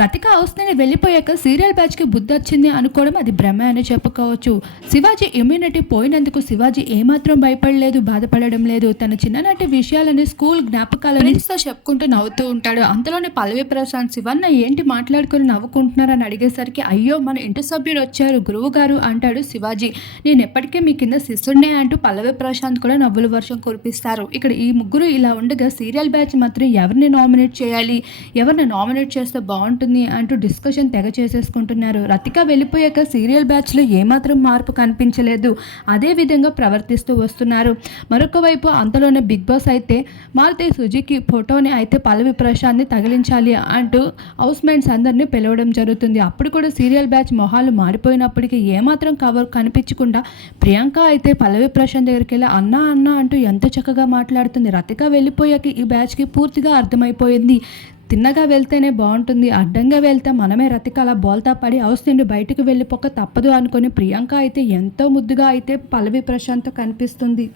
రతిక అవస్థని వెళ్ళిపోయాక సీరియల్ బ్యాచ్‌కి బుద్ధొచ్చింది అనుకోవడం అది భ్రమే అని చెప్పుకోవచ్చు. శివాజీ ఇమ్యూనిటీ పోయినందుకు శివాజీ ఏమాత్రం భయపడలేదు, బాధపడడం లేదు. తన చిన్ననాటి విషయాలని స్కూల్ జ్ఞాపకాలని ఫ్రెండ్స్‌తో చెప్పుకుంటూ నవ్వుతూ ఉంటాడు. అంతలోనే పల్లవి ప్రశాంత్, శివన్న ఏంటి మాట్లాడుకొని నవ్వుకుంటున్నారని అడిగేసరికి అయ్యో మన ఇంటి సభ్యుడు వచ్చారు గురువుగారు అంటాడు శివాజీ. నేను ఎప్పటికీ మీ కింద శిష్యుడినే అంటూ పల్లవి ప్రశాంత్ కూడా నవ్వుల వర్షం కురిపిస్తారు. ఇక్కడ ఈ ముగ్గురు ఇలా ఉండగా సీరియల్ బ్యాచ్ మాత్రం ఎవరిని నామినేట్ చేయాలి, ఎవరిని నామినేట్ చేస్తే బాగుంటుంది అంటూ డిస్కషన్ తెగ చేసేసుకుంటున్నారు. రతిక వెళ్ళిపోయాక సీరియల్ బ్యాచ్లో ఏమాత్రం మార్పు కనిపించలేదు. అదే విధంగా ప్రవర్తిస్తూ వస్తున్నారు. మరొక వైపు అంతలోనే బిగ్ బాస్ అయితే మారుతి సుజుకి ఫోటోని అయితే పల్లవి ప్రశాంత్ని తగిలించాలి అంటూ హౌస్ మేట్స్ అందరినీ పిలవడం జరుగుతుంది. అప్పుడు కూడా సీరియల్ బ్యాచ్ మొహాలు మారిపోయినప్పటికీ ఏమాత్రం కవర్ కనిపించకుండా ప్రియాంక అయితే పల్లవి ప్రశాంత్ దగ్గరికి వెళ్ళి అన్నా అన్నా అంటూ ఎంత చక్కగా మాట్లాడుతుంది. రతిక వెళ్ళిపోయాక ఈ బ్యాచ్కి పూర్తిగా అర్థమైపోయింది. తిన్నగా వెళ్తేనే బాగుంటుంది, అడ్డంగా వెళ్తే మనమే రతిక అలా బోల్తా పడి హౌస్ నుండి బయటకు వెళ్ళిపోక తప్పదు అనుకుని ప్రియాంక అయితే ఎంతో ముద్దుగా అయితే పల్లవి ప్రశాంత్ కనిపిస్తుంది.